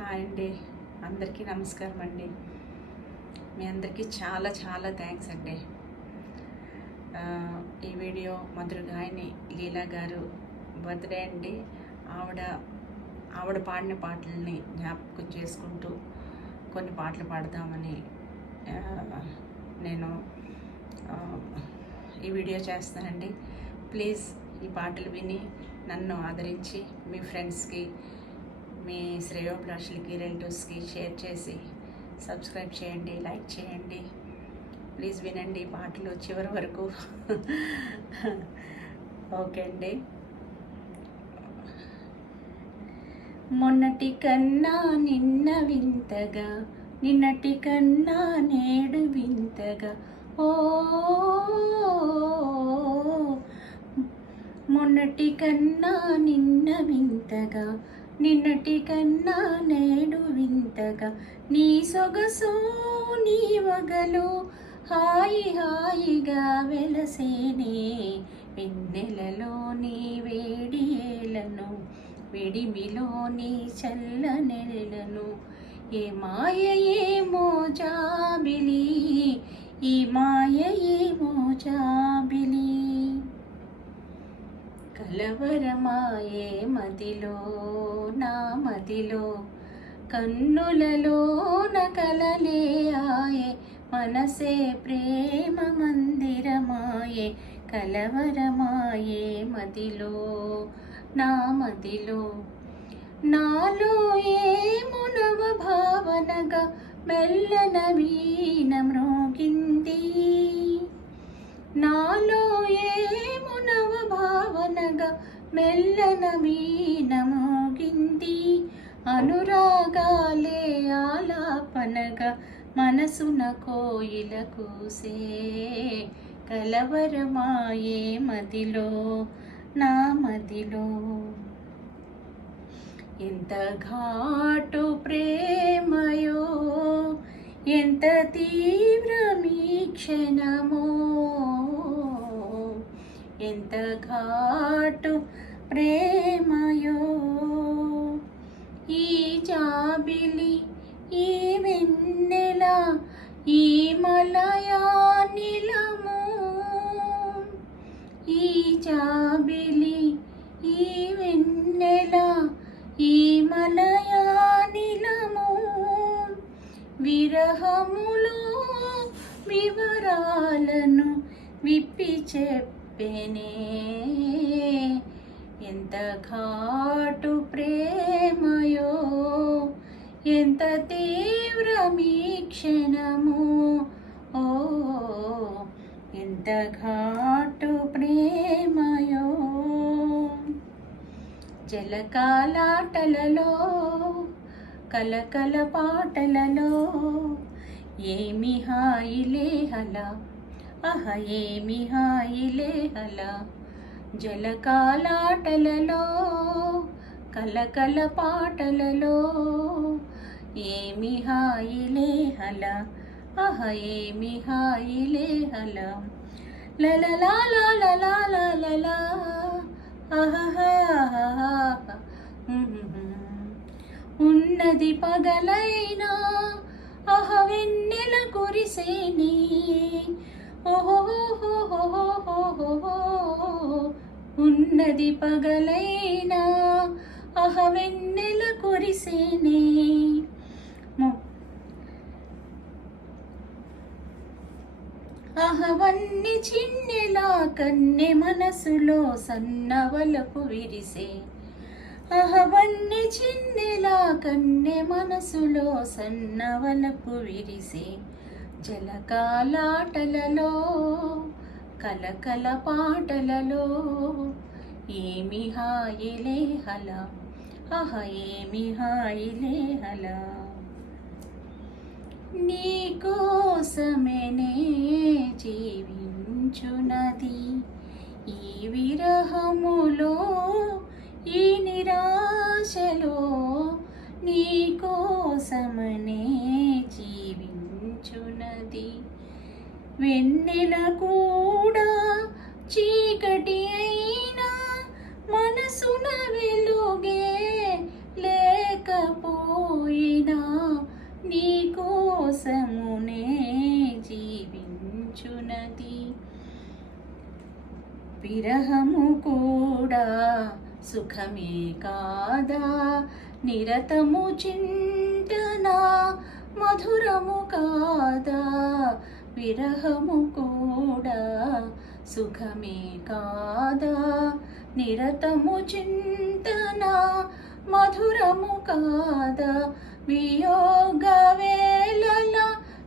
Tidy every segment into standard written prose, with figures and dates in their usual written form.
Hi అండి, అందరికీ నమస్కారం అండి. మీ అందరికీ చాలా చాలా థ్యాంక్స్ అండి. ఈ వీడియో మధురగాయని లీలా గారు బర్త్డే అండి. ఆవిడ పాడిన పాటలని జ్ఞాపకం చేసుకుంటూ కొన్ని పాటలు పాడదామని నేను ఈ వీడియో చేస్తానండి. ప్లీజ్ ఈ పాటలు విని నన్ను ఆదరించి మీ ఫ్రెండ్స్కి, మీ శ్రేయోభిలాషులకి, రిలేటివ్స్కి షేర్ చేసి సబ్స్క్రైబ్ చేయండి, లైక్ చేయండి. ప్లీజ్ వినండి పాటలు చివరి వరకు. ఓకే అండి. మొన్నటి కన్నా నిన్న వింతగా, నిన్నటి కన్నా నేడు వింతగా, ఓ మొన్నటి కన్నా నిన్న వింతగా, నిన్నటి కన్నా నేడు వింతగా, నీ సొగసు నీ వగలు హాయి హాయిగా వెలసేనే, వెన్నెలలోని వేడి ఏలను, విడిమిలోని చల్ల నెలను, ఏ మాయ ఏమో జాబిలి, ఈ మాయ ఏమో జాబిలి, కలవరమాయే మదిలో నా మదిలో, కన్నులలోన కలలే ఆయే, మనసే ప్రేమ మందిరమాయే, కలవరమాయే మదిలో నా మదిలో, నాలో ఏమో నవ భావనగా మెల్లన వీణ మ్రోగింది, నాలో ఏమో నవ భావనగా మెల్లన వీణ మోగింది, అనురాగాలే ఆలాపనగా మనసున కోయిల కూసే, కలవరమాయే మదిలో నా మదిలో, ఎంత ఘాటు ప్రేమయో, ఎంత తీవ్రమీ క్షణమో, ఎంత ఘాటు ప్రేమయో, ఈ జాబిలి ఈ వెన్నెల ఈ మలయానిలము, ఈ జాబిలి ఈ వెన్నెల ఈ మలయానిలము, విరహములో వివరాలను విప్పి చెప్పెనే, ఎంత ఘాటు ప్రేమయో, ఎంత తీవ్రమీ క్షణము, ఓ ఎంత ఘాటు ప్రేమయో, జలకాలాటలలో కలకల పాటలలో, ఏమి హాయిలే హలా, అహ ఏమి హాయిలే హలా, జలకాలాటలలో కలకల పాటలలో, ఏమి హాయిలే హలా, అహ ఏమి హాయిలే హలా, లలలా లలలా లలలా, అహహా, ఉన్నది పగలైనా అహ వెన్నెల కురిసేని, ఓహోహోహోహోహోహో, ఉన్నది పగలైనా అహ వెన్నెల కురిసేని, అహవన్ని చిన్నెలా కన్నె మనసులో సన్నవలపు విరిసే, అహవన్ని చిన్నెలా కన్నె మనసులో సన్నవలపు విరిసే, జలకాలాటలలో కలకల పాటలలో, ఏమి హాయిలే హలా, అహ ఏమి హాయిలే హలా, నీకోసమేనే జీవించునది ఈ విరహములో ఈ నిరాశలో, నీకోసమనే జీవించునది, వెన్నెల కూడా చీకటి అయినా మనసున వెలుగే లేకపోయి విరహము కూడా సుఖమే కాదా, నిరతము చింతన మధురము కాదా, విరహము కూడా సుఖమే కాదా, నిరతము చింతన మధురము కాదా, వియోగ వేళల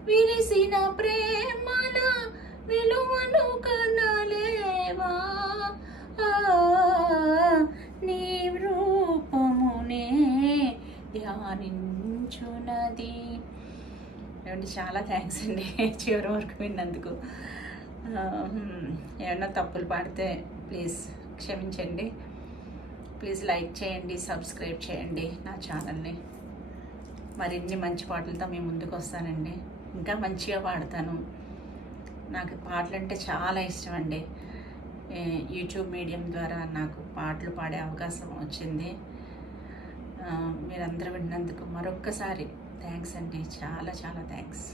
విరిసిన ప్రేమల విలువను కనలేవా, నీ రూపమునే ధ్యానించునది. ఏమండి, చాలా థ్యాంక్స్ అండి చివరి వరకు విన్నందుకు. ఏమన్నా తప్పులు పాడితే ప్లీజ్ క్షమించండి. ప్లీజ్ లైక్ చేయండి, సబ్స్క్రైబ్ చేయండి నా ఛానల్ని. మరిన్ని మంచి పాటలతో మీ ముందుకు వస్తానండి. ఇంకా మంచిగా పాడతాను. నాకు పాటలు అంటే చాలా ఇష్టం అండి. యూట్యూబ్ మీడియం ద్వారా నాకు పాటలు పాడే అవకాశం వచ్చింది. మీరందరూ విన్నందుకు మరొక్కసారి థ్యాంక్స్ అండి, చాలా చాలా థ్యాంక్స్.